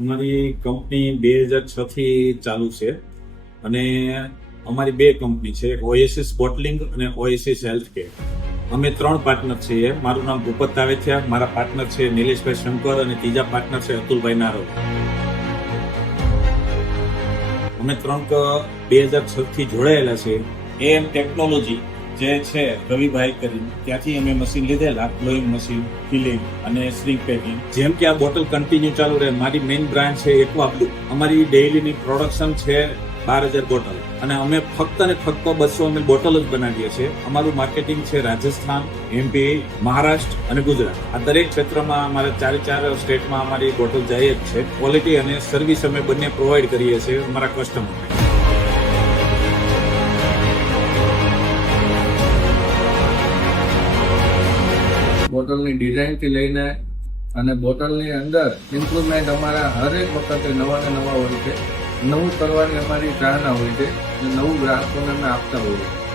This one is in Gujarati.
અમારી કંપની 2006 થી ચાલુ છે અને અમારી બે કંપની છે, ઓએસિસ બોટલિંગ અને ઓએસિસ હેલ્થ કેર. અમે 3 પાર્ટનર છીએ. મારું નામ ભૂપત તાવેથિયા, મારા પાર્ટનર છે નિલેશભાઈ શંકર અને ત્રીજા પાર્ટનર છે અતુલભાઈ નારોલ. અમે 2006 થી જોડાયેલા છે. એમ ટેકનોલોજી જે છે રવિભાઈ કરીને ત્યાંથી અમે મશીન લીધેલા, બ્લોઈંગ મશીન, ફિલિંગ અને સ્ટ્રિંગ પેકિંગ. જેમ કે આ બોટલ કન્ટિન્યુ ચાલુ રહે. મારી મેઇન બ્રાન્ડ છે એક્વા બ્લુ. અમારી ડેઇલીની પ્રોડક્શન છે 12,000 બોટલ અને અમે ફક્ત ને ફક્ત 200 ml બોટલ જ બનાવીએ છીએ. અમારું માર્કેટિંગ છે રાજસ્થાન, એમપી, મહારાષ્ટ્ર અને ગુજરાત. આ દરેક ક્ષેત્રમાં અમારે 4 સ્ટેટમાં અમારી બોટલ જાય જ છે. ક્વોલિટી અને સર્વિસ અમે બંને પ્રોવાઈડ કરીએ છીએ અમારા કસ્ટમરને. બોટલની ડિઝાઇનથી લઈને અને બોટલની અંદર ઇમ્પ્રુવમેન્ટ અમારા હરેક વખતે નવા ને નવા હોય છે. નવું કરવાની અમારી ચાહના હોય છે અને નવું ગ્રાહકોને અમે આપતા હોઈએ છીએ.